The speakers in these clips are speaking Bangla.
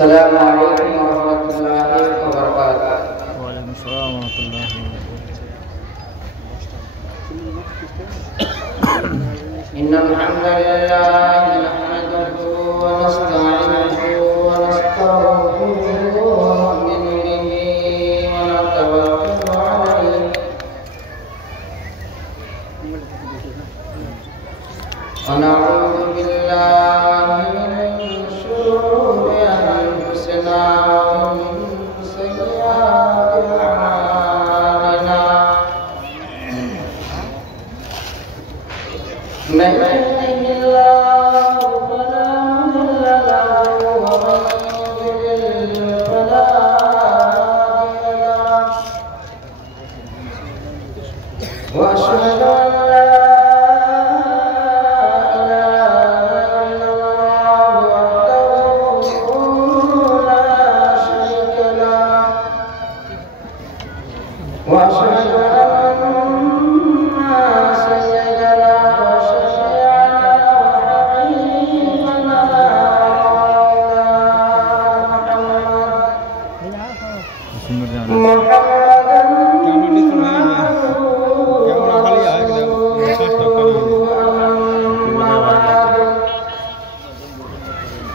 Assalamualaikum warahmatullahi wabarakatuh. Waalaikumsalam warahmatullahi wabarakatuh. Innal hamdalillah nahmaduhu wa nasta'inuhu wa nastaghfiruhu wa nu'minu bihi wa natawakkalu 'alaihi wa na'udzu billahi min shururi anfusina wa min sayyiati a'malina. من يهده الله فلا مضل له ومن يضلل فلا هادي له وأشهد أن لا إله إلا الله وحده لا شريك له وأشهد أن سيدنا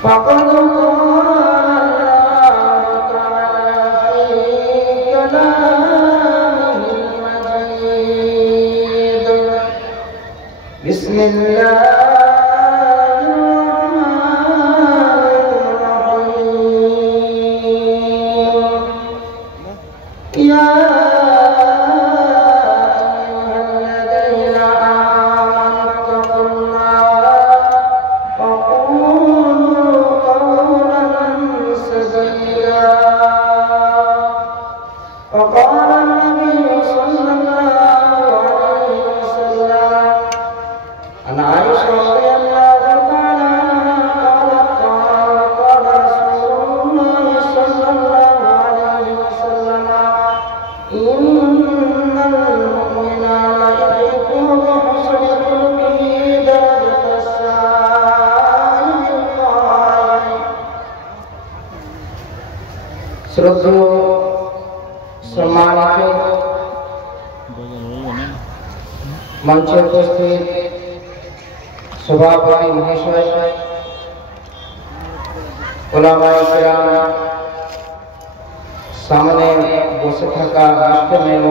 فقد قال الله تعالى في كلامه المجيد بسم الله وقال النبي صلى الله عليه وسلم عن عائشة رضي الله تعالى عنها قال رسول الله صلى الله عليه وسلم إن المؤمن لا يدركه بحسن خلقه درجة السائل القائم. সম্মানিত মঞ্চে উপস্থিত সভাপতি মহাশয়, ওলামায়ে কেরাম, সামনে বসে থাকা মুসলিম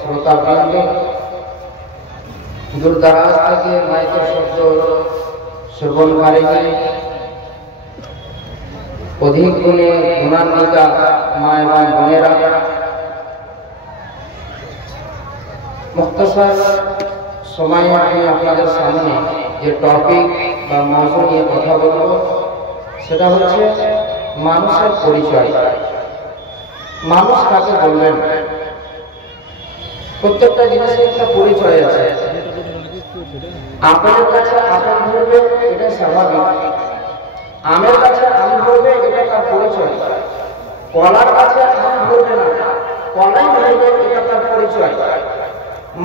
শ্রোতাবৃন্দ, দূরদরাজ থেকে মাইকের শব্দ শ্রবণকারী, অধিক গুণে গুণান্বিতা মা এবং বোনেরা, মুখতাসার সময়ে আমি আপনাদের সামনে যে টপিক বা মৌজু নিয়ে কথা বলব সেটা হচ্ছে মানুষের পরিচয়। মানুষ কাকে বলবেন? প্রত্যেকটা জিনিসের একটা পরিচয় আছে। আপনাদের কাছে আপন বলবে, এটা স্বাভাবিক। আমের কাছে আম বলবে, এটা তার পরিচয়। কলার কাছে আম বলবে না, কলাই বলবে, এটা তার পরিচয়।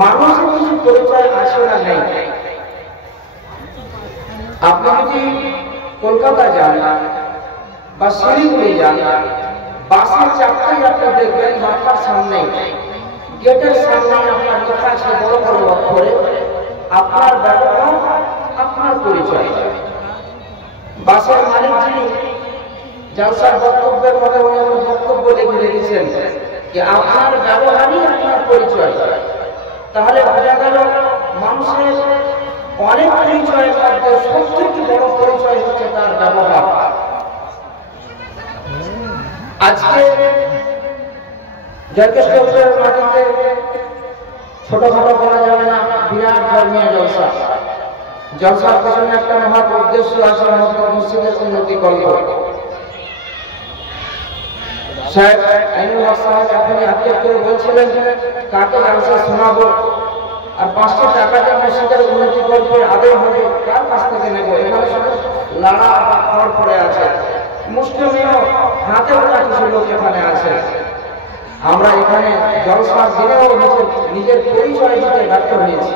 মানুষের কিছু পরিচয় আছে না নেই? আপনি যদি কলকাতা যান বা শিলিগুড়ি যান, বাসের চাপটাই আপনি দেখবেন মাথার সামনে, গেটের সামনে আপনার লেখা আছে বড় বড় অক্ষরে আপনার ব্যবহার, আপনার পরিচয়। বাসের মালিক যিনি জালসার বক্তব্যের মধ্যে উনি বক্তব্য লিখে রেখেছেন যে আপনার ব্যবহারই আপনার পরিচয়। তাহলে বোঝা গেল মানুষের অনেক পরিচয়ের মধ্যে সবথেকে বড় পরিচয় হচ্ছে তার ব্যবহার। আজকে জয়কেশ্বরের মাটিতে ছোটখাটো বলা যাবে না, বিরাট ধর্মীয় জলসা। জলসার পেছনে একটা মহৎ উদ্দেশ্য আছে, মসজিদের উন্নতি করব। সাহেব আইনুল হক সাহেব এখনই আত্মীয় করে বলছিলেন কাকে জলসা শোনাবো, আর 500 টাকা যে মসজিদের উন্নতি করবে আদায় হবে কার কাছ থেকে নেবো? এখানে শুধু লাড়া বা খড় পড়ে আছে, মুসলিমীয় হাতে ওঠা কিছু লোক এখানে আছে। আমরা এখানে জলসার দিনেও নিজের পরিচয় দিতে ব্যর্থ হয়েছি।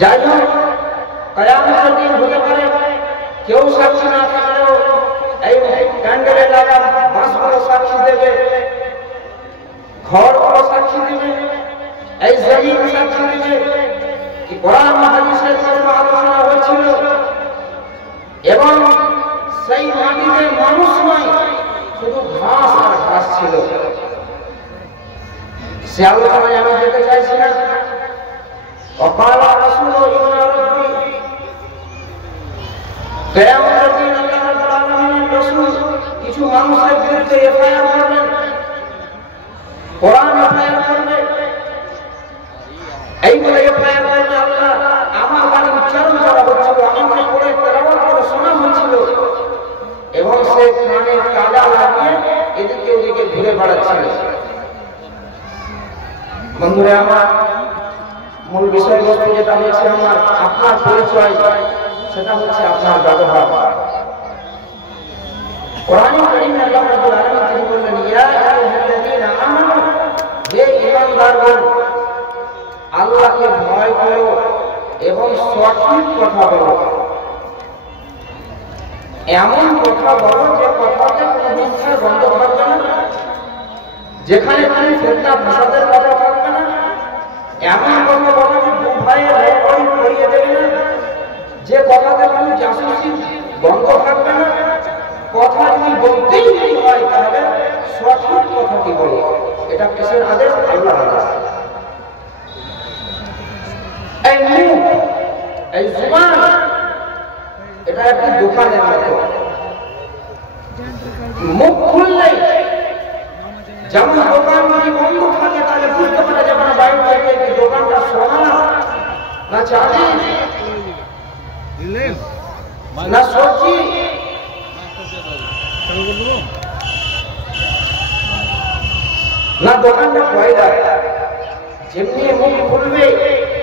যাই হোক, কিয়ামতের দিন হতে পারে কেউ সাক্ষী না থাকলেও এই এই জমিন সাক্ষী দিবে কি কোরআন হাদিসের উপর আলোচনা হচ্ছিল এবং সেই মাটিতে মানুষ নয় শুধু ঘাস আর ঘাস ছিল। সে আলোচনায় আমি যেতে চাইছি না। وقال رسول إن ربي কিয়ামতের দিন আল্লাহ রাব্বুল আলামিনের রাসূল কিছু মানুষের বিরুদ্ধে এফআইআর করবেন, কোরআন এফআইআর করবে, এই বলে এফআইআর করবে আল্লাহ আমার বাণী উচ্চারণ করা হচ্ছিল, আমাকে পড়ে তেলাওয়াত করে শোনা হচ্ছিল এবং সে কানে কাদা লাগিয়ে এদিকে ওদিকে ঘুরে বেড়াচ্ছিল। বন্ধুরা আমার মূল বিষয়বস্তু যেটা হচ্ছে আমার আপনার পরিচয়, সেটা হচ্ছে আপনার ব্যবহার। কোরআনে কারীমে আল্লাহ রাব্বুল আলামিন তিনি বললেন ইয়া আইয়ুহাল্লাযীনা আমানু, হে ঈমানদারগণ আল্লাহকে ভয় করো এবং সঠিক কথা বলো। এমন কথা বলো যে কথাতে কোনো মিথ্যা গন্ধ থাকবে না, যেখানে কোনো ফিতনা ফাসাদের কথা থাকবে না। এমন কথা বলো যে দু ভাইয়ের লড়াই করিয়ে দেবে না, যে কথাতে কোনো জাসুসি গন্ধ থাকবে না। কথা যদি বলতেই যদি হয় তাহলে সঠিক কথাটি বলো। এটা কিসের আদেশ? আল্লাহর আদেশ। এই মুখ, এই জুবান, এটা একটি দোকানের মতো। মুখ খুললেই যেমন দোকান যদি বন্ধ থাকে তাহলে বুঝতে পারা যাবে না বাইরে থেকে এই দোকানটা সোনা না চাঁদি না সবজি না দোকানটা কয়লা। যেমনি মুখ খুলবে,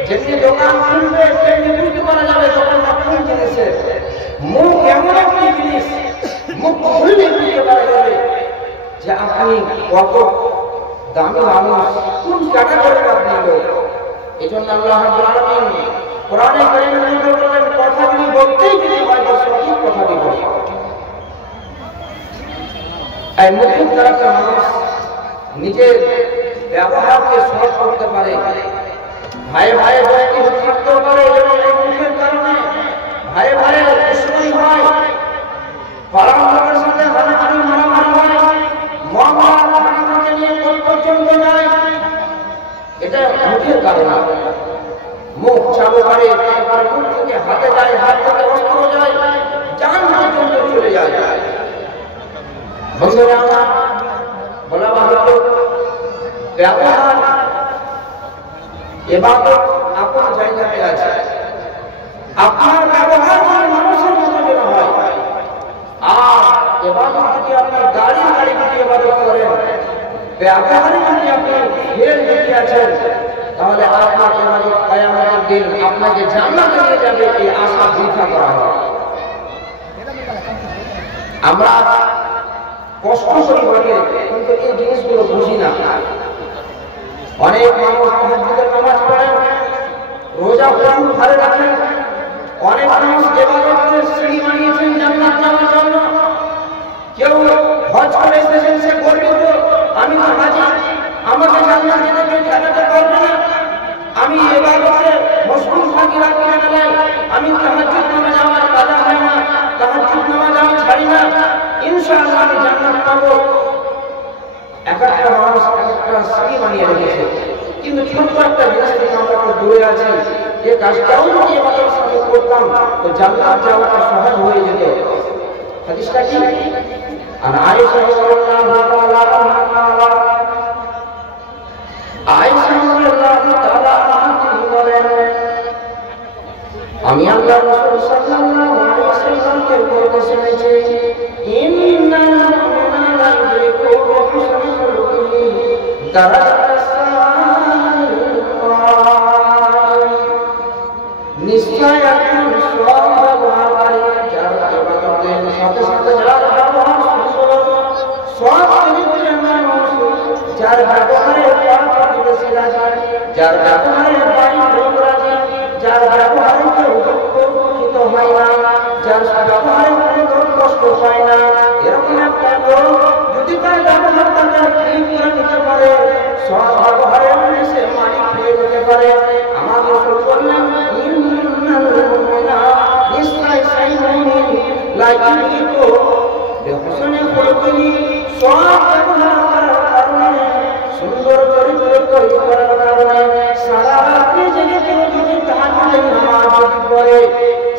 যেমনি দোকান খুলবে, তেমনি বুঝতে পারা যাবে দোকানটা কোন জিনিসের। মুখ এমন একটি জিনিস, মুখ খুললে বুঝতে পারা যাবে যে আপনি কত দামি মানুষ, কোন ক্যাটাগরির আপনি লোক। এই জন্য আল্লাহ রাব্বুল আলামিন কোরআনে কারীমের মধ্যে বললেন কথা যদি বলতেই যদি হয় তো সঠিক কথাটি বলো। এই মুখের দ্বারা মানুষ নিজের ব্যবহারকে সহজ করতে পারে, ভাই ভাই দোস্তি থাকতেও পারে এবং এই মুখের কারণে ভাই ভাই দুশ্মনী হয়, পাড়ার লোকের সাথে হানাহানি মারামারি হয়, মামলা থানা থেকে নিয়ে কোর্ট পর্যন্ত যায়। এটা মুখের কারণে। মুখ চালু করে তারপর মুখ থেকে হাতে যায়, হাত থেকে অস্ত্র যায়, জান পর্যন্ত চলে যায়। বন্ধুরা আমার বলা বাহুল্য ব্যবহার ইবাদত আপনার জায়গাতে আছে। আপনার ব্যবহার যদি মানুষের মতো যেন হয়, আর ইবাদত যদি আপনি গাড়ি যদি ইবাদত করেন, ব্যবহারে যদি আপনি ফেল যদি আছেন, তাহলে আপনার ইবাদত কিয়ামতের দিন আপনাকে জান্নাতে নিয়ে যাবে, এই আশা বৃথা করা হবে। আমরা কষ্ট করি বটে, কিন্তু এই জিনিসগুলো বুঝি না। অনেক মানুষ তাহাজ্জুদের নামাজ পড়েন, রোজা প্রচুর ভালো রাখেন, অনেক মানুষ ইবাদতের সিঁড়ি বানিয়েছেন জান্নাত যাওয়ার জন্য। কেউ হজ করে এসেছেন, সে গর্বিত আমি তো হাজি, আমাকে জান্নাত যেতে কেউ ঠেকাতে পারবে না। আমি ইবাদতে মশগুল থাকি রাতের বেলায়, আমি তাহাজ্জুদ নামাজ আমার কাজা হয় না, তাহাজ্জুদ নামাজ আমি ছাড়ি না, ইনশাআল্লাহ আমি জান্নাত পাবো। একটা মানুষ একটা সিঁড়ি বানিয়ে রেখেছে, কিন্তু ছোট্ট একটা জিনিস থেকে আমরা একটু দূরে আছি। এই কাজটাও যদি আমাদের সাথে করতাম তো জান্নাত যাওয়াটা সহজ হয়ে যেত। হাদিসটা কি? আর আয়েশা রাদিয়াল্লাহু তাআলা আনহা, আয়েশা রাদিয়াল্লাহু তাআলা আনহা তিনি বলেন, আমি আল্লাহর রাসূল সাল্লাল্লাহু আলাইহি ওয়াসাল্লামকে বলতে শুনেছি, ইন্নাল মুমিনা লা ইউদরিকু হুসনা খুলুকিহি দারাজাতাস সামাওয়াত। নিশ্চয় একজন সৎ ব্যবহারকারী, যার ইবাদতের সাথে সাথে যার ব্যবহার সুন্দর, সৎ চরিত্রের মানুষ, যার ব্যবহারে প্রতিবেশী রাজি, যার ব্যবহারে বাড়ির লোক রাজি, যার ব্যবহারে কেউ দুঃখিত হয় না, যার ব্যবহারে কোনো কষ্ট পায় না, এরকম একটা লোক যদি তার ব্যবহার তাকে ঠিক করে নিতে পারে, সৎ ব্যবহারে সে মালিক হয়ে বেহুসনে খুলুকি সব ব্যবহার করার কারণে সুন্দর চরিত্র তৈরি করার কারণে সারা রাত্রি জেগে কেউ যদি তাহাজ্জুদের নামাজ যদি পড়ে,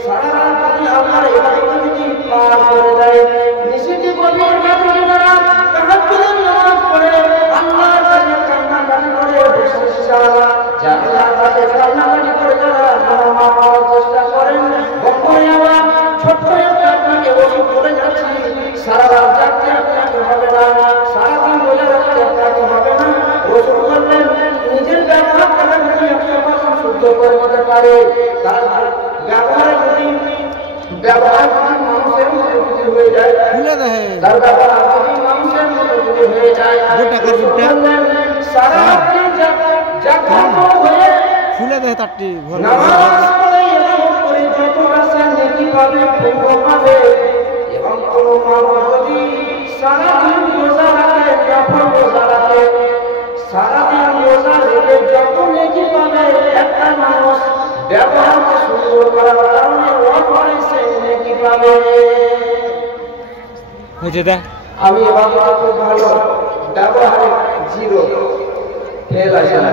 সারা রাত যদি আল্লাহর ইবাদত যদি পার করে দেয়, নিশিতে গভীর রাতে যারা তাহাজ্জুদের নামাজ পড়ে আল্লাহর কাছে কান্নাকাটি করে বসে যারা আল্লাহর কাছে কান্নাকাটি করে যারা গুনাহ মাফ করার চেষ্টা করেন, বন্ধুরা আমার ছোট্ট একটা আপনাকে ওষুধ বলে যাচ্ছি, সারা রাত জাগতে আপনাকে হবে না, সারাদিন বলে রাখতে আপনাকে হবে না। ওষুধ করলেন নিজের ব্যবহারটা যদি 100% শুদ্ধ করে নিতে পারে, তার ব্যবহার যদি মানুষের মতো যদি হয়ে যায়, তার ব্যবহার যদি মানুষের মতো যদি হয়ে যায়, সারা রাত্রি জাগ্রত হয়ে খুলে দেয় তারটি নামাজ পড়ে ইবাদত করে যত রাশি নেকি পাবে পূর্ণ পাবে। এবং কোন মানুষ যদি সারাদিন রোজা রাখে, নফল রোজা রাখে, সারাদিন রোজা রেখে যত নেকি পাবে, একটা মানুষ ব্যবহারকে সুন্দর করার কারণে অপরে সে নেকি পাবে। আমি এবার খুব ভালো ব্যবহারে জিরো ফেল আছে না,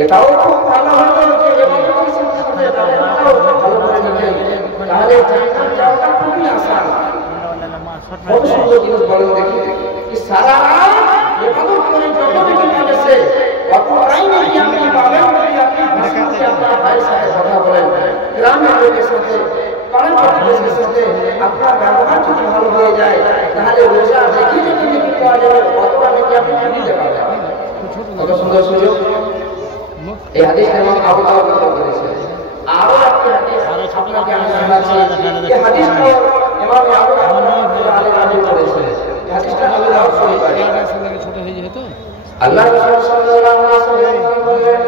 এটাও খুব ভালো হতো যে এবারের সাথে ব্যবহারটাও ভালো করে নিতেন, তাহলে জান্নাত যাওয়াটা খুবই আসান। কত সুন্দর জিনিস বলেন দেখি, কি সারা ইবাদত করে যত নেকি পাবে সে অতটাই নাকি আপনি পাবেন যদি আপনি ভাষাতে আপনার ভাইয়ের সাথে কথা বলেন, গ্রামের লোকের সাথে, পাড়া প্রতিবেশীর সাথে আপনার ব্যবহার যদি ভালো হয়ে যায়, তাহলে রোজা রেখে যদি নেকি পাওয়া যাবে, অতটা নাকি আপনি নিতে পারবেন। কত সুন্দর সুযোগ। এই হাদিসটা ইমাম আবু দাউদ করেছেন। আরো একটা হাদিস আপনাকে আমি শোনাচ্ছি, এই হাদিসটা ইমাম আবু দাউদ আলী করেছেন। এই হাদিসটা আবু দাউদ শরীফ ছোট হয়ে যেত। আল্লাহ রাসূল সাল্লাল্লাহু আলাইহি ওয়াসাল্লাম বলেন,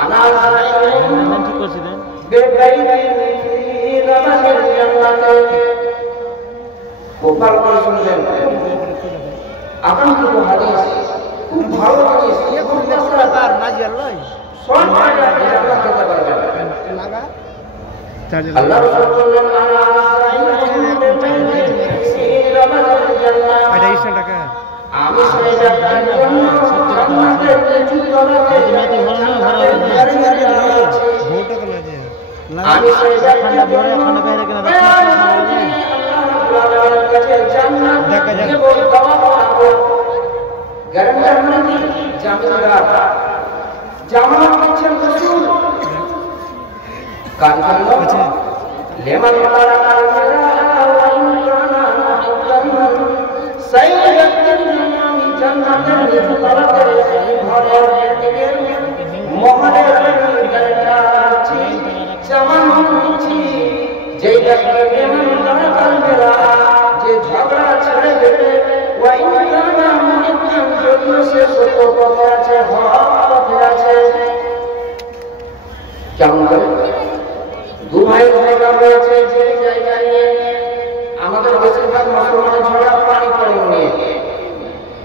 আনা সাইয়্যিদুন ঠিক করেছিলেন বেবাইতি ফি রামাজিল জান্নাতে। খুব ভালো করে শুনলেন, আকাঙ্ক্ষিত হাদিস, খুব ভালো হাদিস। এখন মাসলা তার নাজিল নয়, সব জায়গায় আপনি জান্নাত পেতে পারবেন। আল্লাহ রাসূল বললেন, আনা সাইয়্যিদুন বেবাইতি ফি রামাজিল জান্নাত। এটা ইসলাম টাকা আমি সেই ব্যক্তির জন্য জান্নাতের নিচু তলাতে ভোটটা তো লাগে, আমি সেই ব্যক্তির জন্য আল্লাহর কাছে জান্নাত দেব, দাওয়া করব। গ্যারান্টার মানে কি? জামিনদার। জামানত দিচ্ছেন রাসূল কার জন্য? লিমান তারাকা আল-মিরা ওয়া ইন কানা মুহিব্বান। সেই ব্যক্তির জন্য আমি জান্নাতের নিচু তলাতে ঘরের বিল্ডিংয়ের মহলের গ্যারান্টার দিচ্ছি, জামানত দিচ্ছি। যেই ব্যক্তি লিমান তারাকা আল-মিরা, যে ঝগড়া ছেড়ে দেবে, ওয়া ইন কানা মুহিব্বান, যদিও সে সত্য পথে আছে, হক পথে আছে। কেমন করে? দু ভাইয়ের ঝগড়া হয়েছে, যে জায়গা নিয়ে আমাদের বেশিরভাগ মুসলমানের ঝগড়া পানি পড়ে নিয়ে,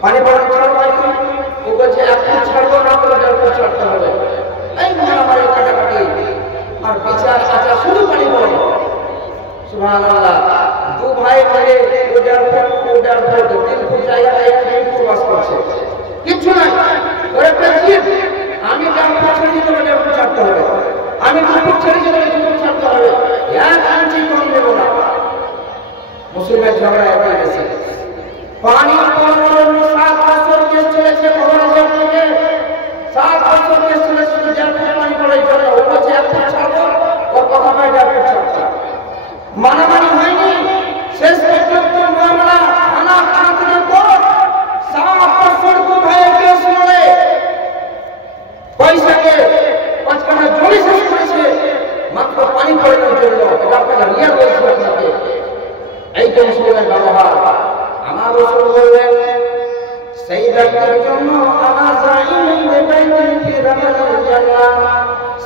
পানি পড়ে ছাড়বো কি? ও বলছে এক ফুট ছাড়বো না, তো 1.5 ফুট ছাড়তে হবে। এই মারামারি কাটাকাটি আর বিচার আচার, শুধু পানি পড়ে। সুবহানাল্লাহ, দু ভাই মিলে 1.5 ফুট 3 ফুট জায়গায় 1 ফুট বাস করছে, কিচ্ছু নাই। ওরা প্রেসিডেন্ট, আমি 1.5 ফুট ছেড়ে দিতে 1.5 ফুট ছাড়তে হবে, আমি 2 ফুট ছেড়ে দিতে 2 ফুট ছাড়তে হবে, এক ইঞ্চি কম দেব না। মুসলিমের ঝগড়া একই গেছে। পানি পড়ানোর জন্য 7 বছর কেস চলেছে কংগ্রেসের থেকে, 7 বছর কেস চলেছে, শুধু 1.5 ফুট পানি পড়াই জন্য। ও বলছে 1 ফুট ছাড়বো, ওর কথা নয় 1.5 ফুট ছাড়তে। মানামানি হয়নি, শেষ পর্যন্ত মামলা থানা কারাগারের পর 7 বছর দু ভাইয়ের কেস লড়ে পয়সাকে 5 কাঠা জমি শেষ করেছে মাত্র পানি পড়ানোর জন্য। এটা আপনাকে রিয়াল বলছি আপনাকে। এই তো মুসলিমের ব্যবহার। আমার রাসূল বললেন, সেই ব্যক্তির জন্য আনা সাইয়্যিদুন বেবাইতি ফি রামাজিল জান্নাত,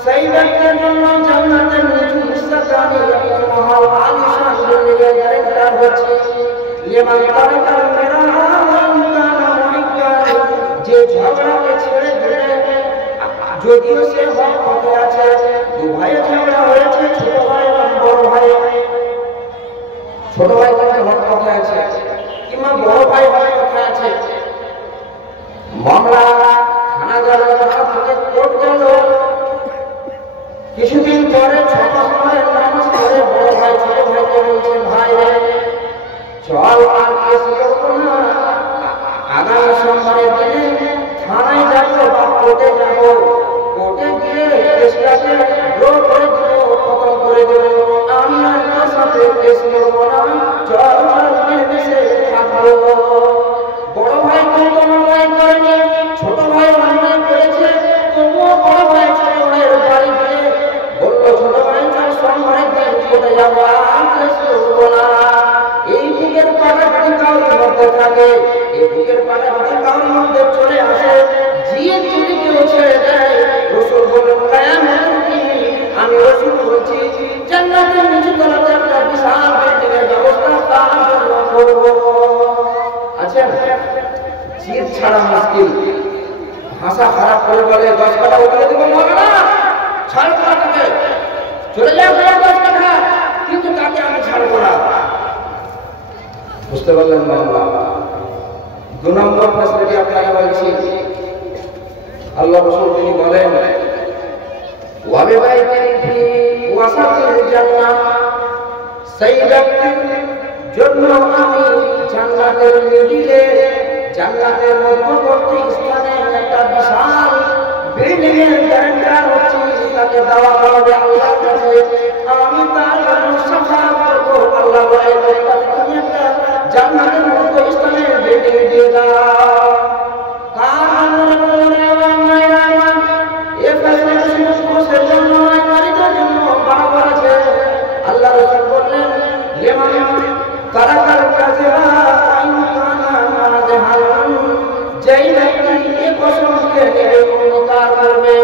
সেই ব্যক্তির জন্য জান্নাতের নিচু হিস্সাতে আমি একটা মহল আলিশান বিল্ডিংয়ে গ্যারান্টার হচ্ছি। লিমান তারাকা আল-মিরা ওয়া ইন কানা মুহিব্বান, যে ঝগড়াকে ছেড়ে দিলে, যদিও সে হক পথে আছে। দু ভাইয়ের ঝগড়া হয়েছে, ছোট ভাই এবং বড় ভাই। ছোট ছোট ভাই হক কোথায় আছে, কিংবা বড় ভাই হক কোথায় আছে। মামলা থানা গেল, থানা থেকে কোর্ট গেল, কিছুদিন পরে 6 মাস পরে নামাজ পড়ে বড় ভাই ছোট ভাইকে বলছে, ভাই চল আর কেস করবো না, আগামী সোমবারের দিনে থানায় যাবো বা কোর্টে যাবো, কোর্টে গিয়ে কেসটাকে ড্র করে দেবো, খতম করে দেবো, আমি আর তোর সাথে কেস করবো না, চল মিলেমিশে থাকবো। বড় ভাই কিন্তু অন্যায় করেনি, ছোট ভাই অন্যায় করেছে, তবুও বড় ভাই ছোট ভাইয়ের বাড়ি গিয়ে বললো, ছোট ভাই চল সোমবারের দিন কোর্টে যাবো, আর কেস করবো না। এই বুকের পাটা যদি কাউর মধ্যে থাকে, এই বুকের পাটা যদি কাউর মধ্যে চলে আসে, জিদ যদি কেউ ছেড়ে দেয়, রাসূল বলেন কিয়ামতের দিন আমি রাসূল বলছি জান্নাতের নিচে তলাতে একটা বিশাল বিল্ডিংয়ের ব্যবস্থা তার জন্য করব। আচ্ছা, জিদ ছাড়া মুশকিল। ভাষা খারাপ করে বলে 10 টাকা উঠে দেবো, মরনা ছাড় করা থাকে, চলে যাও 10 টাকা, কিন্তু তাকে আমি ছাড়বো না। বুঝতে পারলেন বাবা? 2 নম্বর ফ্যাসিলিটি আপনাকে বলছি, আল্লাহ রাসূল তিনি বলেন, ওয়া বিবাইতিন ফি ওয়াসাতিল জান্নাহ, সেই ব্যক্তির জন্য আমি জান্নাতের মিডিলে, জান্নাতের মধ্যবর্তী স্থানে একটা বিশাল বিল্ডিং এর গ্যারান্টার হচ্ছি, তাকে দেওয়া হবে আল্লাহর কাছে, আমি তার জন্য সাফাত করব। আল্লাহ বলে, তুমি একটা জান্নাতের মধ্যে স্থানে বিল্ডিং দিয়ে দাও। কার আমলে আমার এই ফ্যাসিলিটি পুরুষের জন্য নয়, নারীদের জন্য বরাবর আছে। আল্লাহ রাসূল বললেন, লিমান তারাকাল কাযিবা আইন কানা মাযহারুন, যেই ব্যক্তি এই কসমকে অঙ্গীকার করবে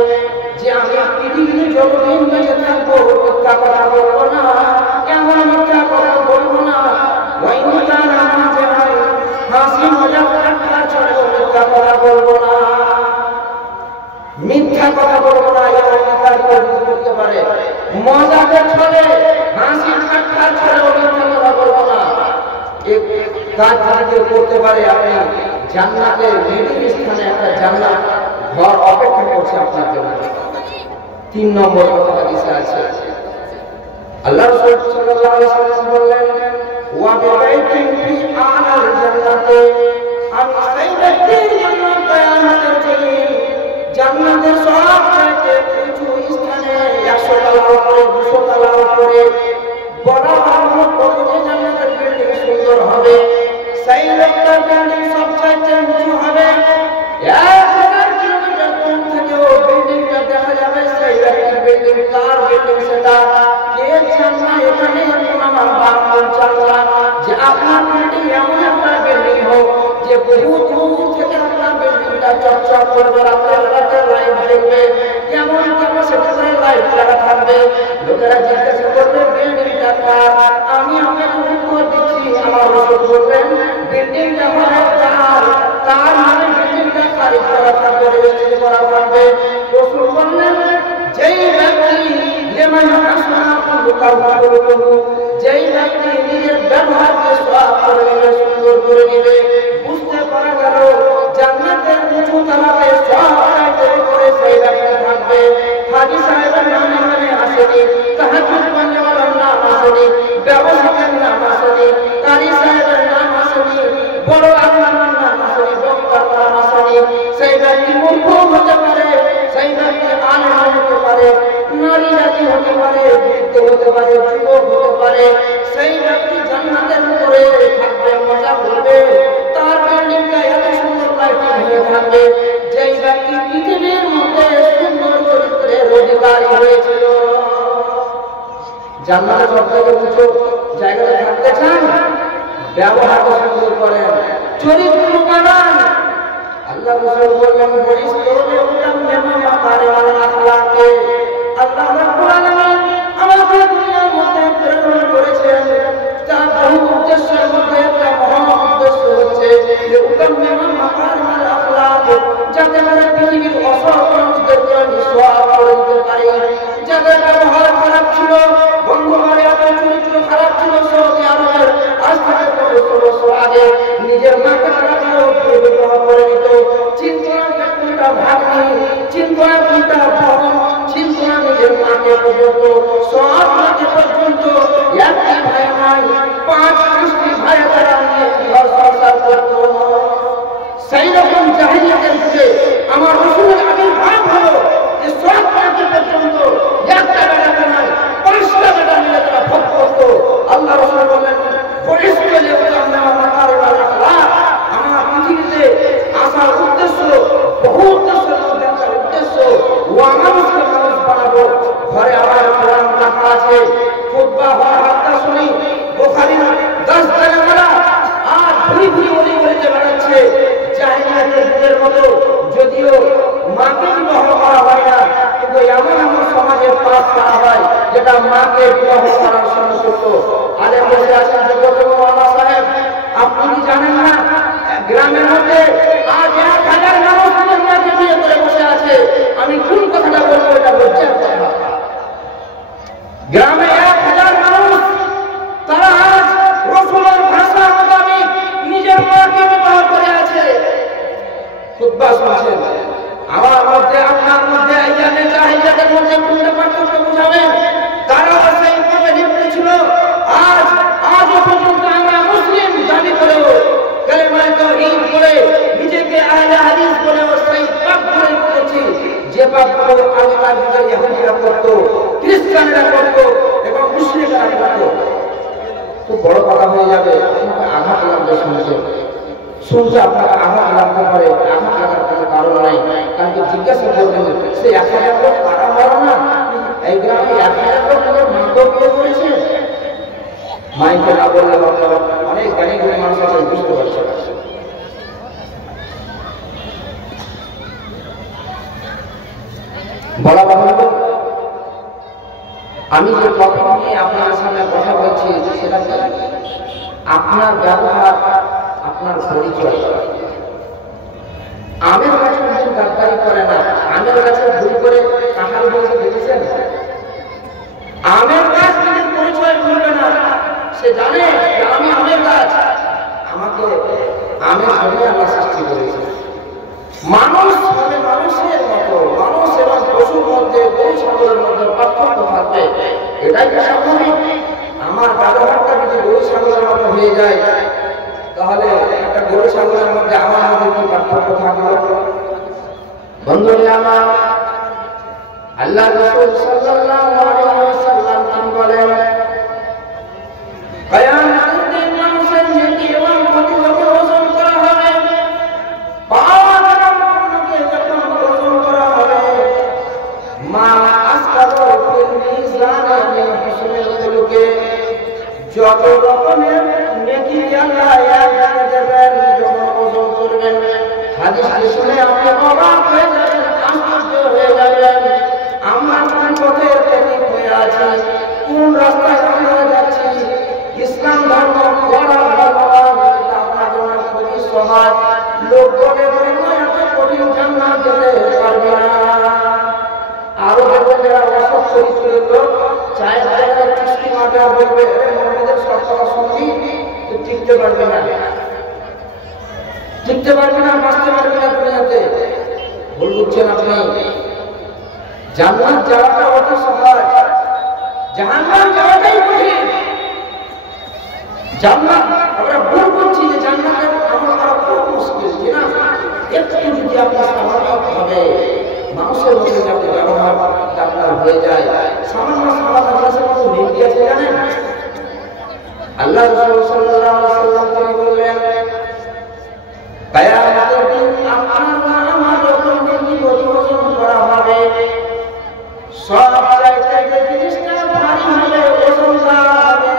যে আমি পৃথিবীতে যতদিন বেঁচে থাকবো মিথ্যা কথা বলবো না, এমন মিথ্যা কথা বলবো না, ওয়াইন কানা মাযহারুন, হাসি মজাক ঠাট্টা ছড়ে মিথ্যা কথা বলবো না, মিথ্যা কথা বলবো না, এই অঙ্গীকার করতে পারে। মজাকে ছলে, হাসি ঠাট্টা ছলে মিথ্যা কথা বলবো না, এক কাজ যদি করতে পারে, আপনি জান্নাতের মিডিল স্থানে একটা জান্নাত ঘর অপেক্ষা করছে আপনার জন্য। 3 নম্বর কথা হাদিসে আছে, আল্লাহ রাসূল সাল্লাল্লাহু আলাইহি ওয়াসাল্লাম বললেন, ওয়া বিবাইতিন ফি আ'লাল জান্নাতে, আমি সেই ব্যক্তির জন্য কিয়ামতের দিন জান্নাতের সবচেয়ে উঁচু স্থানে 100 তলা উপরে 200 তলা উপরে বড় বড় প্রতিটি জান্নাতের বিল্ডিং সুন্দর হবে, সেই লোকটার বিল্ডিং সবচেয়ে উঁচু হবে, 1000 কিলোমিটার দূর থেকেও বিল্ডিংটা দেখা যাবে, সেই ব্যক্তির বিল্ডিং। কার বিল্ডিং সেটা? কে চান না এখানে আমার বাপ চান না যে আপনার বিল্ডিং এমন একটা বিল্ডিং হোক যে বহু দূর থেকে আপনার বিল্ডিংটা চকচক করবে, রাতে লাইট জ্বলবে, কেমন ক্যাপাসিটি করে লাইট লাগা থাকবে, লোকেরা জিজ্ঞাসা করবে বিল্ডিংটা কার? আমি আপনাকে উত্তর দিচ্ছি, আমার রাসূল বলবেন বিল্ডিংটা হবে তার, তার নামে বিল্ডিংটা খারিজ করা থাকবে, রেজিস্ট্রি করা থাকবে। রাসূল বললেন, যেই ব্যক্তি লিমান হাসানা কুলুহু, যেই ব্যক্তি নিজের ব্যবহারকে সওয়াব করে নেবে, সুন্দর করে নেবে, বুঝতে পারা গেল জান্নাতের উঁচু তলাতে সওয়াব করে সেই ব্যক্তি থাকবে। হাজী সাহেবের নামে আসেনি, তাহাজ্জুদ পড়নেওয়ালার নাম আসেনি, ব্যবসায়ীর নাম আসেনি, কারি সাহেবের নাম আসেনি, বড় আলেমের নাম আসেনি, বক্তার নাম আসেনি। সেই ব্যক্তি মূর্খ হতে পারে, সেই ব্যক্তি আলেম হতে পারে, নারী জাতি হতে পারে, বৃদ্ধ হতে পারে, যুবক হতে পারে, সেই ব্যক্তি জান্নাতের উপরে থাকবে, মজা করবে, তার বিল্ডিংটা এত সুন্দর লাইটিং হয়ে থাকবে। যেই ব্যক্তি পৃথিবীর মধ্যে সুন্দর চরিত্রের অধিকারী হয়েছিল, জান্নাতের সবথেকে উঁচু জায়গাতে থাকতে চান, ব্যবহারটা সুন্দর করেন, চরিত্র বানান। আল্লাহ রাসূল বললেন, বরিস্তরে উতাম্মিমা মাকারিমাল আখলাকে, আল্লাহ রাব্বুল আলামিন আমাদের দুনিয়ার মধ্যে প্রেরণ করেছেন, তার বহু উদ্দেশ্যের মধ্যে একটা মহা উদ্দেশ্য হচ্ছে যে উতাম্মিমা মাকারিমাল আখলাক, যাতে আমরা পৃথিবীর অসৎ মানুষদেরকে সওয়াব করে দিতে পারি। যাদের ব্যবহার খারাপ ছিল, বন্ধু বাড়ি চরিত্র খারাপ ছিল, সৌদি আরবের চিন্তনা চিন্তা চিন্তনা নিজের মাকে পর্যন্ত সব মাকে পর্যন্ত একটি ভাই নাই 5-5টি ভাই তারা নিয়ে ঘর সংসার করত। সেই রকম জাহিলিয়াতের যুগে আমার রাসূলের আবির্ভাব হলো যে সব মাকে পর্যন্ত একটা বেটা নয় 5টা বেটা নিয়ে তারা ভোগ করত। আল্লাহ রাসূল বলেন আমার পৃথিবীতে আসার উদ্দেশ্য বহু উদ্দেশ্য মানুষকে মানুষ বানাবো। ঘরে আমার কোরআন রাখা আছে, খুতবা হওয়ার হাতটা শুনি, বুখারীর 10 জায়গা আর ঘুরি ঘুরি ওলি গলিতে বেড়াচ্ছে জাহিলিয়াতের যুগের মতো। যদিও মাকে বিবাহ করা হয় না, কিন্তু এমন এমন সমাজে পাস করা হয় যেটা মাকে বিবাহ করার সমতুল্য। আলে বসে আছেন যোগ্যতম মাওলানা সাহেব, আপনি কি জানেন না গ্রামের মধ্যে আজ 1000 মানুষ নিজের মাকে বিয়ে করে বসে আছে? আমি কোন কথাটা বলবো এটা লজ্জার কথা। গ্রামে 1000 মানুষ তারা আজ রাসূলের ভাষা মোতাবেক নিজের মাকে বিবাহ করে আছে। খুতবা শুনছেন, আমার মধ্যে আপনার মধ্যে আইয়ানে জাহিলিয়াতের মধ্যে কোনটা পার্থক্য বুঝাবেন? তারা সেই পথে লিপ্ত ছিল। আজ পর্যন্ত আমরা মুসলিম দাবি করেও কালেমায়ে তাওহীদ করে নিজেকে আহলে হাদিস বলেও সেই পাপ করে করছি যে পাপগুলো আগেকার যুগের ইহুদিরা করত, খ্রিস্টানরা করত এবং মুশরিকরা করত। খুব বড় কথা হয়ে যাবে, আপনাকে আঘাত লাগবে শুনছে আপনাকে আঘাত লাগতে পারে, আঘাত লাগার কোনো কারণ নাই। কারণ কি জিজ্ঞাসা করবেন সে 1000 লোক কারা মারো না? এই গ্রামে 1000 লোক মাকে বিয়ে করেছে। মাইকে না বললে অনেক জ্ঞানী গুণী মানুষ আছে, বুঝতে পারছে। বলা বাহুল্য, আমি যে টপিক নিয়ে আপনার সামনে কথা বলছি সেটা কি? আপনার ব্যবহার, আপনার পরিচয়। আমের গাছে কিন্তু গাদ্দারি করে না। আমের গাছে ভুল করে কাঁঠাল বলতে দেখেছেন? আমের গাছ নিজের পরিচয় ভুলবে না। সে জানে যে আমি আমের গাছ, আমাকে আমের জন্য আল্লাহ সৃষ্টি করেছে। মানুষ হবে মানুষের মতো, মানুষ এবং পশুর মধ্যে, গরু ছাগলের মধ্যে পার্থক্য থাকবে, এটাই কি স্বাভাবিক? আমার ব্যবহারটা যদি গরু ছাগলের মতো হয়ে যায়, তাহলে একটা গরু ছাগলের মধ্যে আমার মধ্যে কি পার্থক্য থাকলো? বন্ধুরা আমার, আল্লাহ রাসূল সাল্লাল্লাহু আলাইহি ওয়াসাল্লাম তিনি বলেন, কিয়ামতের দিন মানুষের নেকি এবং ক্ষতি যখন ওজন করা হবে, পাপ এবং পুণ্যকে যখন ওজন করা হবে, মা আসকারু ফিল মিজানে মিন হুসনিল খুলুকি, যত রকমের নেকি আল্লাহ একদিকে দেবেন যখন ওজন করবেন, হাদিসটি শুনে আপনি অবাক হয়ে যাবেন, আশ্চর্য হয়ে যাবেন। আমরা কোন পথে পথিক হয়ে আছি, কোন রাস্তায় আমরা যাচ্ছি? ইসলাম ধর্ম বড় ভগবান, আপনার জন্য খুবই সহজ। লোকজনের জন্য এত কঠিন জান্নাত যেতে পারবে না। আরো দেখবেন যারা অসৎ চরিত্রের লোক চায় তারা কৃষ্টি মাটা বলবে, মোহাম্মদের সব কথা শুনবি, টিকতে পারবে না, টিকতে পারবে না, বাঁচতে পারবে না দুনিয়াতে। ভুল বুঝছেন আপনি। জান্নাত যাওয়াটা অত সহজ, জাহান্নাম যাওয়াটাই কঠিন। জান্নাত আমরা ভুল বলছি যে জান্নাতের আমল করা খুব মুশকিল, কি না? একটু যদি আপনি স্বাভাবিকভাবে মানুষের মধ্যে যাতে ব্যবহার আপনার হয়ে যায়, সামান্য সামান্য জিনিসের মধ্যে নেকি আছে জানেন? আল্লাহ রাসূল সাল্লাল্লাহু আলাইহি ওয়াসাল্লাম তিনি বললেন, কিয়ামতের দিন আপনার আমার যখন নেকি ওজন করা হবে, সব চাইতে যে জিনিসটা ভারী হবে, ওজনদার হবে,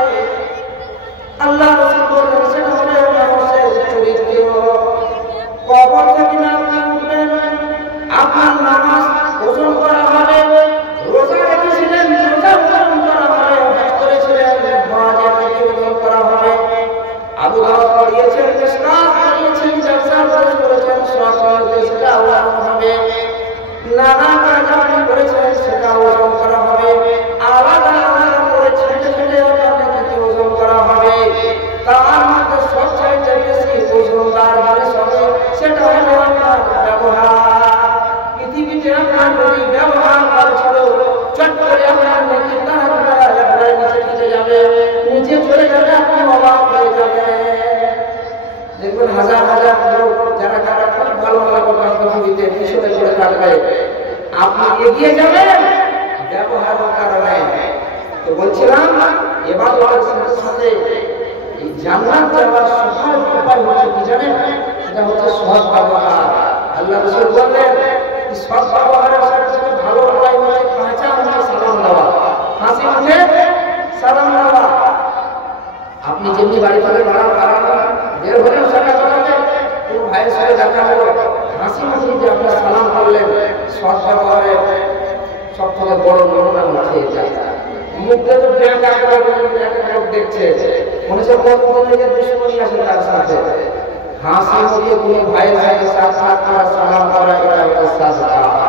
আল্লাহ রাসূল বললেন সেটা হবে মানুষের চরিত্র। কবর থেকে আপনি উঠবেন, আপনার নামাজ ওজন করা হবে, রোজা রেখেছিলেন রোজা ওজন করা হবে, হজ করেছিলেন হজের থেকে ওজন করা হবে, আবু দাউদ পড়িয়েছেন, মিসকাত পড়িয়েছেন, জালসা করেছেন, সব সেটা ওজন হবে। নানা কাজ আপনি করেছেন সেটা ওজন করা হবে। আলাদা আলাদা করে ছেড়ে ছেড়ে আপনাকে ওজন করা হবে। তার মধ্যে সবচাইতে বেশি ওজনদার জিনিস হবে সেটা হলো আপনার ব্যবহার। পৃথিবীতে লাগবে, আপনি এগিয়ে যাবেন ব্যবহারের কারণে। তো বলছিলাম ইবাদতের সাথে সাথে এই জান্নাত যাওয়ার সহজ উপায় হচ্ছে কি জানেন? সেটা হচ্ছে সৎ ব্যবহার। আল্লাহ রাসূল বললেন সৎ ব্যবহারের সাথে সাথে ভালো উপায় হচ্ছে পাঁচা হচ্ছে সালাম দেওয়া, হাসি মুখে সালাম দেওয়া। আপনি যেমনি বাড়ি থেকে বের হলেন সকালবেলাতে কোনো ভাইয়ের সাথে দেখা হলো, হাসি মুখে যে আপনি সালাম করলেন, সৎ ব্যবহারে সব থেকে বড় নমুনা হচ্ছে এটা। মুখে তো ব্যাংকা করে লোক দেখছে, মনে হচ্ছে কতদিনের দুশ্মনী আছে তার সাথে। হাসি মুখে কোনো ভাইয়ের সাথে সাক্ষাৎ করা, সালাম করা, এটা হচ্ছে সাদকা।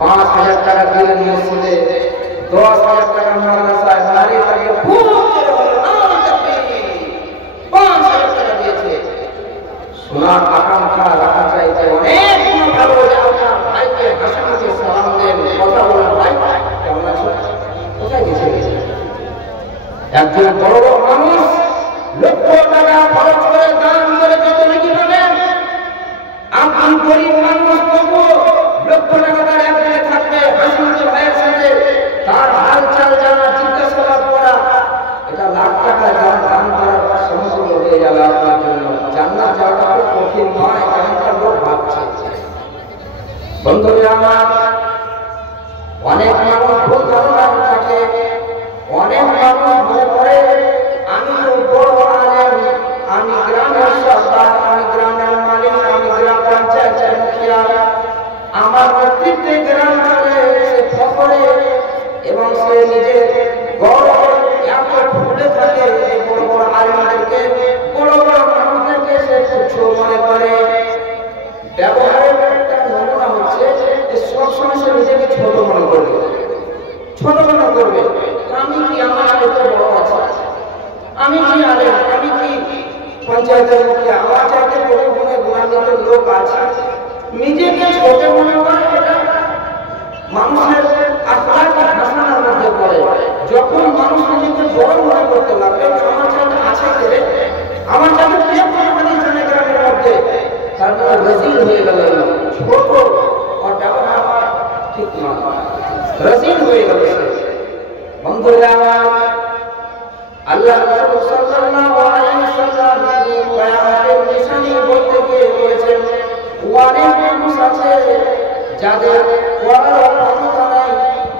5,000 টাকা দিলেন মসজিদে, 10,000 টাকা মাদ্রাসায়, নারী তাকে খুব করে হলো নারী তাকে 5,000 টাকা দিয়েছে। সোনার আকাঙ্ক্ষা রাখা চাইছে অনেক গুণ ভালো যে আপনার ভাইকে হাসি মুখে সালাম দেন, কথা বলেন, ভাই কেমন আছো, কোথায় গেছে? একজন বড় বড় মানুষ লক্ষ টাকা খরচ করে দান করে যত নাকি পাবেন, আপনি গরিব মানুষ তবু লক্ষ টাকা তার একদিনে থাকবে, হাসি মুখে ভাইয়ের সাথে তার হালচাল জানা, জিজ্ঞাসাবাদ করা, এটা লাখ টাকা দান করার সমতুল্য হয়ে যাবে আপনার জন্য। জান্নাত যাওয়াটা খুব কঠিন নয়, এমনটা লোক ভাবছে। বন্ধুরা আমার, অনেক মানুষ ভুল ধারণা থাকে, অনেক মানুষ মনে করে আমি তো বড় আলেম, আমি গ্রামের সরকার, আমি গ্রামের মালিক, আমি গ্রাম পঞ্চায়েতের মুখিয়া, আমার নেতৃত্বে গ্রাম চলে, সে ফখরে এবং সে নিজে গৌরব এত ভুলে থাকে যে বড় বড় আলেমদেরকে, বড় বড় মানুষদেরকে সে তুচ্ছ মনে করে। ব্যবহারের একটা নমুনা হচ্ছে যে সবসময় সে নিজেকে ছোট মনে করবে, ছোট মনে করবে। আমি কি, আমার চাইতে বড় আছে, আমি কি আলেম, আমি কি পঞ্চায়েতের মুখে, আমার চাইতে বড় গুণে গুণান্বিত লোক আছে, নিজেকে ছোট মনে করে। এটা মানুষের আখলাকি হাসানার মধ্যে পড়ে। যখন মানুষ নিজেকে বড় মনে করতে লাগবে, আমার চাইতে আছে কে, আমার চাইতে কে পরিমাণে জানে গ্রামের মধ্যে, তার মানে রাজিল হয়ে গেল, ছোট আর ব্যবহার ঠিক নয়, রাজিল হয়ে গেল সে। বন্ধুরা আল্লাহ রাসূল সাল্লাল্লাহু আলাইহি ওয়াসাল্লাম কিয়ামতের নিশানি বলতে গিয়ে বলেছেন, অনেক মানুষ আছে যাদের করার ক্ষমতা নাই,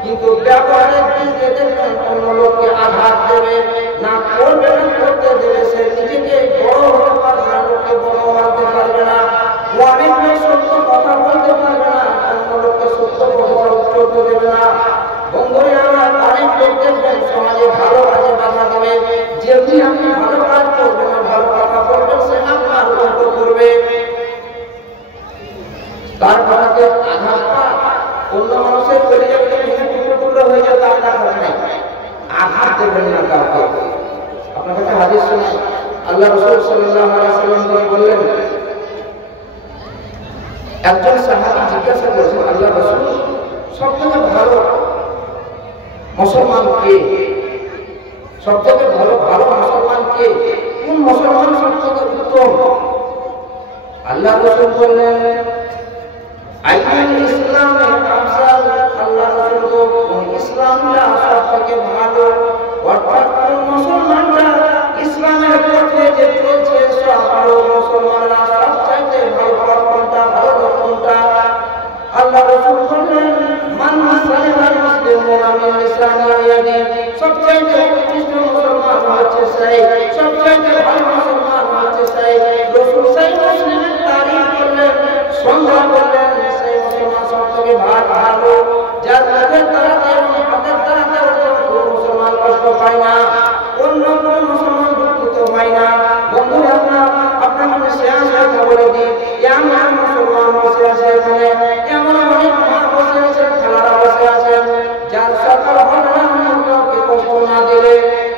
কিন্তু ব্যবহারের দিক দিয়ে দেখবেন অন্য লোককে আঘাত দেবে না, করবে না, করতে দেবে, সে নিজেকে বড় হতে পারবে না, লোককে বড় মানতে পারবে না, অনেক লোক সত্য কথা বলতে পারবে না, অন্য লোককে সত্য কথা উত্তর দেবে না। বন্ধুরা আমার, অনেক লোক দেখবেন সমাজে ভালো কাজে বাধা দেবে, যেমনি আপনি ভালো কাজ করবেন না, ভালো কথা বলবেন, সে আপনার উল্টো করবে, তার কথাকে আঘাত পায়, অন্য মানুষের পরিচয়কে ভেঙে টুকরো টুকরো হয়ে যায়, তার কারণ নেই, আঘাত দেবেন না কাউকে। আপনার কাছে হাদিস শুনে আল্লাহ রাসূল সাল্লাল্লাহু আলাইহি ওয়াসাল্লাম বললেন, একজন সাহাবী জিজ্ঞাসা করেছেন, আল্লাহ রাসূল সবথেকে ভালো মুসলমান কে, সবথেকে ভালো মুসলমান কে, কোন মুসলমান সবথেকে উত্তম? আল্লাহ রাসূল বললেন, আইয়ুল ইসলামে আফজাল, আল্লাহ রাসূল কোন ইসলামটা সবথেকে ভালো, অর্থাৎ কোন মুসলমানটা ইসলামের পথে যে চলছে, সব মুসলমানরা সবচাইতে ভালো পথ কোনটা, ভালো লোক কোনটা? আল্লাহ রাসূল বললেন, মান সালিমাল মুসলিমুনা মিন লিসানি ওয়া ইয়াদি, সবচাইতে উৎকৃষ্ট মুসলমান হচ্ছে সেই, সবচাইতে ভালো মুসলমান হচ্ছে সেই। রাসূল সেই মুসলিমের তারিফ করলেন, সংজ্ঞা করলেন, সেই মুসলমান সবথেকে ভালো যার মুখের দ্বারাতে এবং হাতের দ্বারাতে কোনো মুসলমান কষ্ট পায় না, অন্য কোনো মুসলমান দুঃখিত হয় না। বন্ধুরা আপনাকে শেষ কথা বলে দিই, এমন মুসলমান বসে আছে এখানে, এমন অনেক মা বসে আছেন, খালারা বসে আছেন, যার সকাল হবে না অন্যকে কষ্ট না দিলে,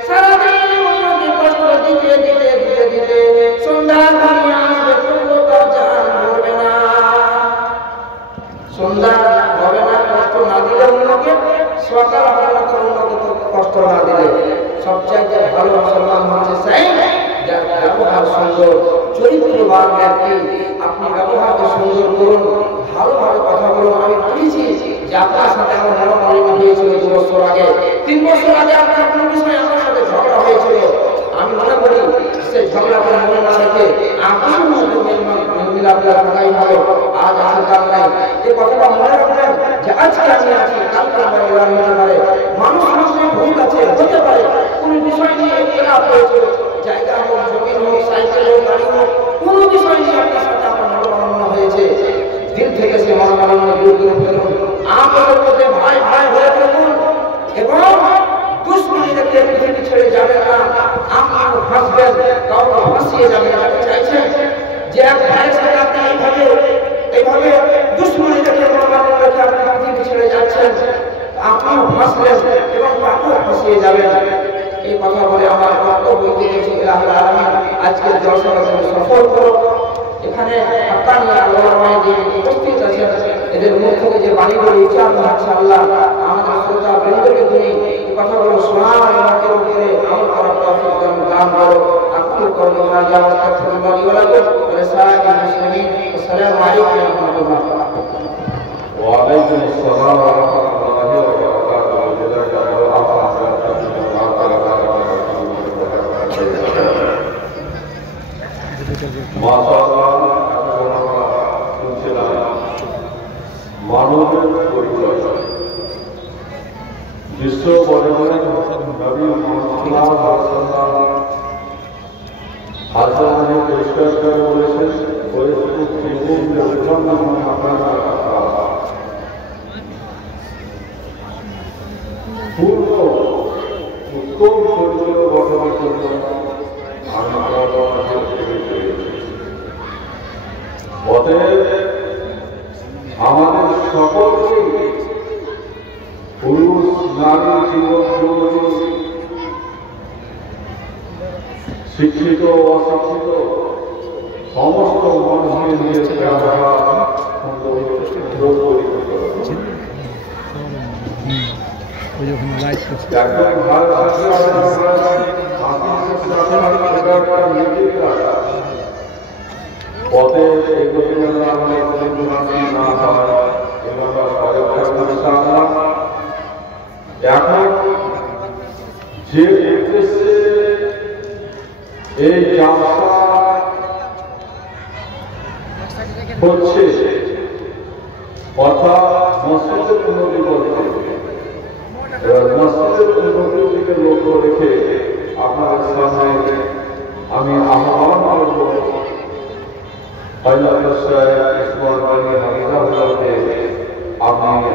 সারাদিন অন্যকে কষ্ট দিতে দিতে দিতে দিতে সন্ধ্যা ঘনিয়ে আসবে, তবুও তার জান ভরবে না, সন্ধ্যা হবে না কষ্ট না দিলে অন্যকে, সকাল হবে না অন্যকে কষ্ট না দিলে। সবচাইতে ভালো মুসলমান হচ্ছে সেই যার ব্যবহার সুন্দর, চরিত্রবান ব্যক্তি। আপনি ব্যবহারকে সুন্দর করুন, ভালোভাবে কথা বলুন। আমি বলেছি যে আপনার সাথে আমার মনোমালিন্য হয়েছিল 2 বছর আগে, 3 বছর আগে আপনার কোনো বিষয়ে আমার সাথে ঝগড়া হয়েছিল। আমি মনে করি সে ঝগড়া করে মনে না রেখে আপনার মধ্যে মিলাপটা থাকাই ভালো। আজ আছে কাল নাই, এই কথাটা মনে রাখবেন যে আজকে আমি আছি, কালকে আমার এলাম হতে পারে। মানুষ মানুষের ভুল আছে, হতে পারে কোনো বিষয় নিয়ে খারাপ হয়েছে, জায়গা হোক, জমি হোক, সাইকেল হোক, গাড়ি হোক, কোনো বিষয় নিয়ে আপনার সাথে আমার মনোমালিন্য হয়েছে। দিল থেকে সে মনোমালিন্য দূর করে ফেলুন। আপনাদের মধ্যে ভাই ভাই হয়ে থাকুন এবং দুশ্মনী রেখে পৃথিবী ছেড়ে যাবেন না। আপনার ফাঁসবেন, কাউকে ফাঁসিয়ে যাবেন না। চাইছেন যে এক ভাইয়ের সাথে আপনি এইভাবে দুশ্মনী রেখে মনোমালিন্য রেখে আপনি পৃথিবী ছেড়ে যাচ্ছেন, আপনিও ফাঁসবেন এবং তাকেও ফাঁসিয়ে যাবেন। এই কথা বলে আমার বক্তব্য দিয়েছি। ইলাহুল আলামিন আজকের জলসাকে সফল করো। এখানে হাক্কানিয়া ওলামায়ে দ্বীন উপস্থিত আছেন, এদের মুখ থেকে যে বাণীগুলো উচ্চারণ হচ্ছে আল্লাহ আমাদের শ্রোতা বৃন্দকে তুমি এই কথাগুলো শোনার আমাকে উপরে আমল করার তৌফিক দান করো। আকুল কওলি হাযা ওয়া আস্তাগফিরুল্লাহ লি ওয়া লাকুম ওয়া লিসাইরিল মুসলিমিন। আসসালামু আলাইকুম ওয়া রাহমাতুল্লাহ। ওয়া আলাইকুম আসসালাম ওয়া রাহমাতুল্লাহি ওয়া বারাকাতুহু। জাযাকাল্লাহু খাইরান। মাশাআল্লাহ, মানবের পরিচয় বিশ্ব বর্ণনের নবী মুহাম্মদ হাজার পরিষ্কার করে বলেছেন, পূর্ণ উত্তম চরিত্র গঠনের জন্য অতএব আমাদের সকলকে পুরুষ নারী যুবক শিক্ষিত অশিক্ষিত সমস্ত মানুষকে নিয়ে পথে এগোতে গেলে আমাদের না হয় এখন যে উদ্দেশ্যে এই জালসা হচ্ছে অর্থাৎ মসজিদের উন্নতি করতে, এবার মসজিদের উন্নতির দিকে লক্ষ্য রেখে আপনাদের সামনে আমি আহ্বান করব আমি